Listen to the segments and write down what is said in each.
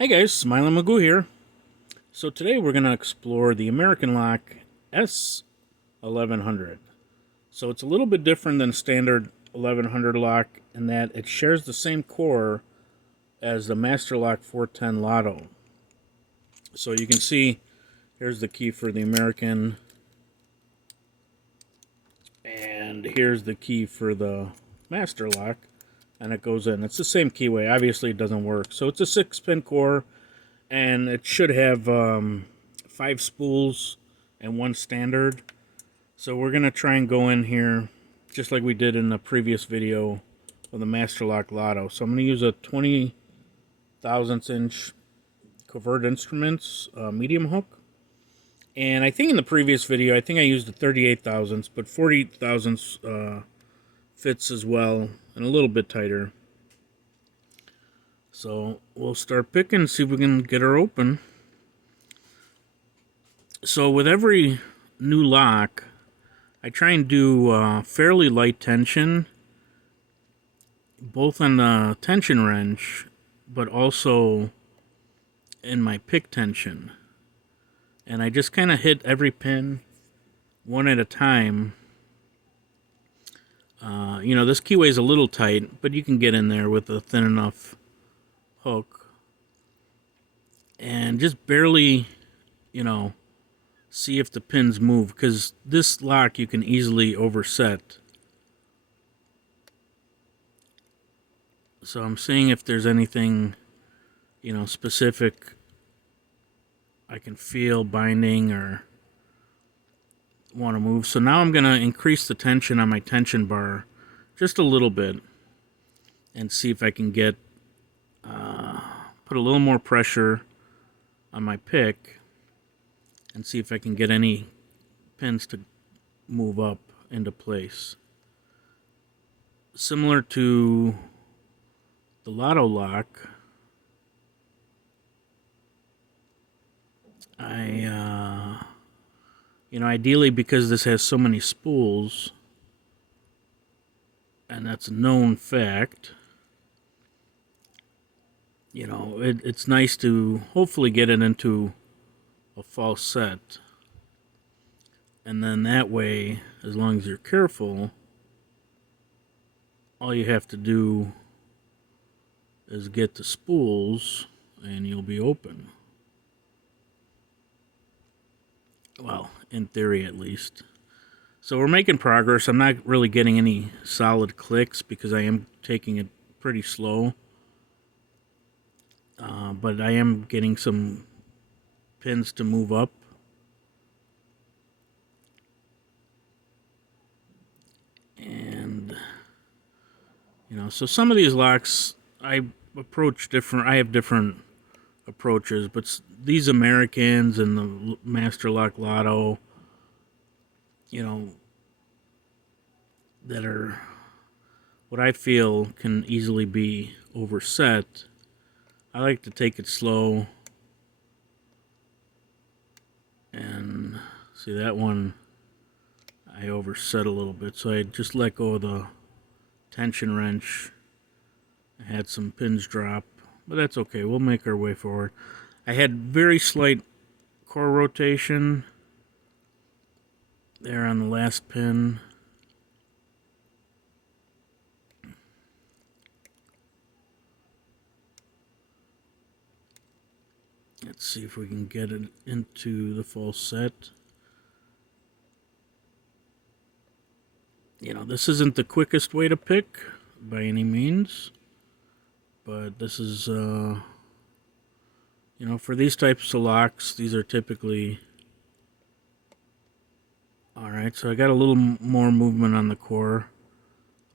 Hey guys, Smiling Magoo here. So today we're going to explore the American lock S1100. So it's a little bit different than standard 1100 lock in that it shares the same core as the Master Lock 410 LoTo. So you can see here's the key for the American, and here's the key for the Master Lock, and it goes in. It's the same keyway. Obviously it doesn't work. So it's a 6-pin core, and it should have 5 spools and 1 standard. So we're going to try and go in here just like we did in the previous video of the Master Lock LoTo. So I'm going to use a 20 thousandths inch Covert Instruments medium hook. And I think in the previous video, I think I used a 38 thousandths, but 40 thousandths fits as well, and a little bit tighter. So we'll start picking, see if we can get her open. So with every new lock, I try and do fairly light tension, both on the tension wrench, but also in my pick tension. And I just kind of hit every pin one at a time. You know, this keyway is a little tight, but you can get in there with a thin enough hook. And just barely, you know, see if the pins move, because this lock you can easily overset. So I'm seeing if there's anything, you know, specific I can feel binding or want to move. So now I'm going to increase the tension on my tension bar just a little bit and see if I can get put a little more pressure on my pick and see if I can get any pins to move up into place. Similar to the LoTo lock, you know, ideally, because this has so many spools, and that's a known fact, you know, it's nice to hopefully get it into a false set. And then that way, as long as you're careful, all you have to do is get the spools and you'll be open. Well, in theory at least. So we're making progress. I'm not really getting any solid clicks because I am taking it pretty slow. But I am getting some pins to move up. And, you know, so some of these locks I approach different. I have different approaches, but these Americans and the Master Lock LoTo, you know, that are what I feel can easily be overset, I like to take it slow. And see, that one I overset a little bit, so I just let go of the tension wrench. I had some pins drop, but that's okay. We'll make our way forward. I had very slight core rotation there on the last pin. Let's see if we can get it into the false set. You know, this isn't the quickest way to pick by any means, but this is, you know, for these types of locks, these are typically... Alright, so I got a little more movement on the core.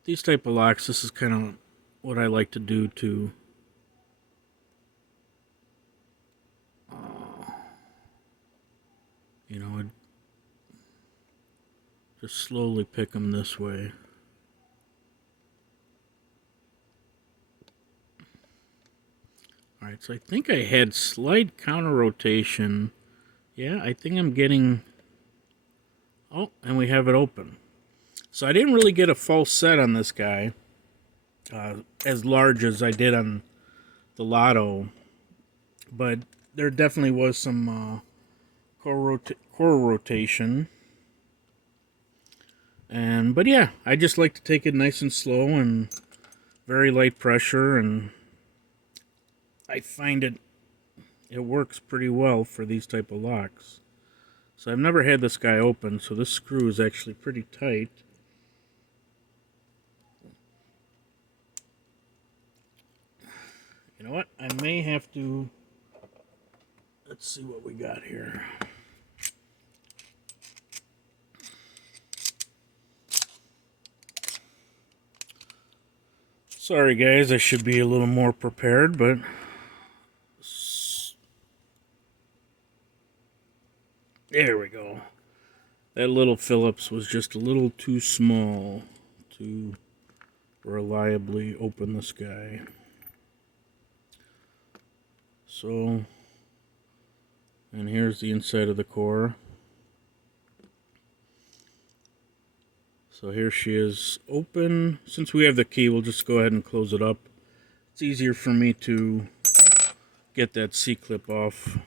These type of locks, this is kind of what I like to do to you know, I'd just slowly pick them this way. Alright, so I think I had slight counter rotation. Yeah, I think I'm getting... Oh, and we have it open. So I didn't really get a false set on this guy as large as I did on the LoTo. but there definitely was some core rotation. But yeah, I just like to take it nice and slow and very light pressure, and I find it works pretty well for these type of locks. So I've never had this guy open, so this screw is actually pretty tight. You know what? I may have to... Let's see what we got here. Sorry guys, I should be a little more prepared, but... There we go. That little Phillips was just a little too small to reliably open this guy. So, and here's the inside of the core. So here she is open. Since we have the key, we'll just go ahead and close it up. It's easier for me to get that C-clip off.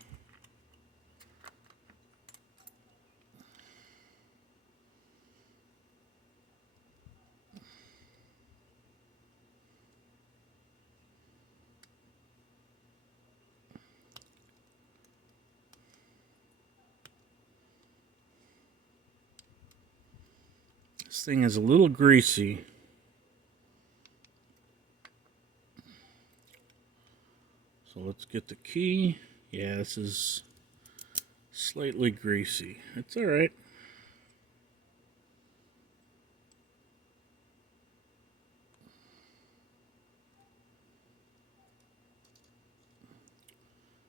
This thing is a little greasy. So let's get the key. Yeah, this is slightly greasy. It's alright.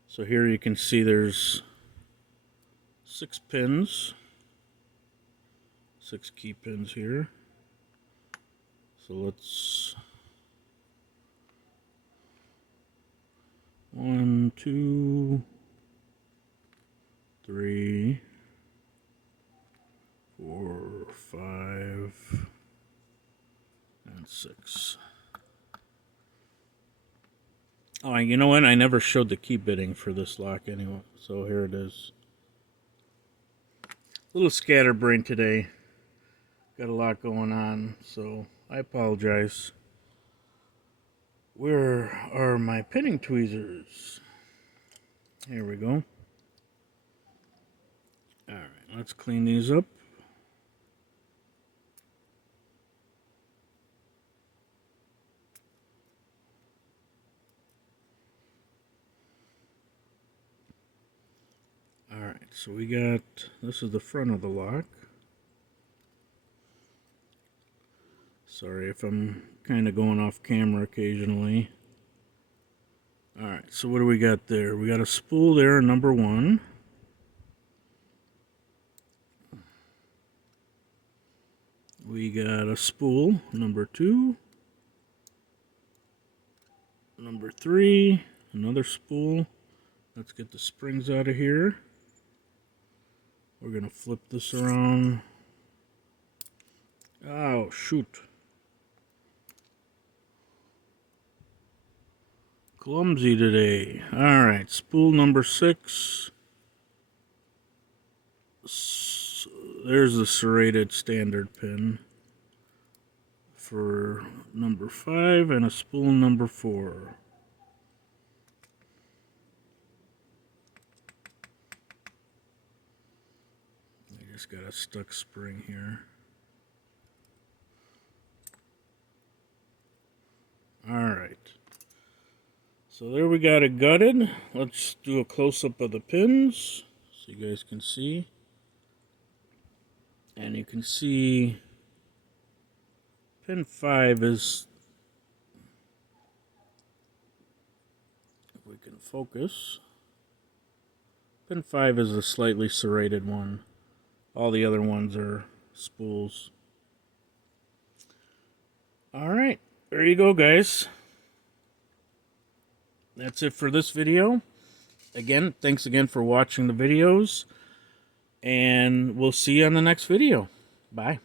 So here you can see there's 6 pins. 6 key pins here. So let's 1, 2, 3, 4, 5, and 6. Oh, you know what? I never showed the key bitting for this lock anyway. So here it is. A little scatterbrained today. Got a lot going on, so I apologize. Where are my pinning tweezers? Here we go. Alright, let's clean these up. Alright, so we got, this is the front of the lock. Sorry if I'm kind of going off camera occasionally. Alright, so what do we got there? We got a spool there, number 1. We got a spool, number 2. Number 3, another spool. Let's get the springs out of here. We're going to flip this around. Oh, shoot. Clumsy today. Alright, spool number 6. There's the serrated standard pin for number 5 and a spool number 4. I just got a stuck spring here. Alright. So there we got it gutted. Let's do a close-up of the pins so you guys can see. And you can see pin 5 is, if we can focus, pin 5 is a slightly serrated one. All the other ones are spools. Alright, there you go guys. That's it for this video. Again, thanks again for watching the videos. And we'll see you on the next video. Bye.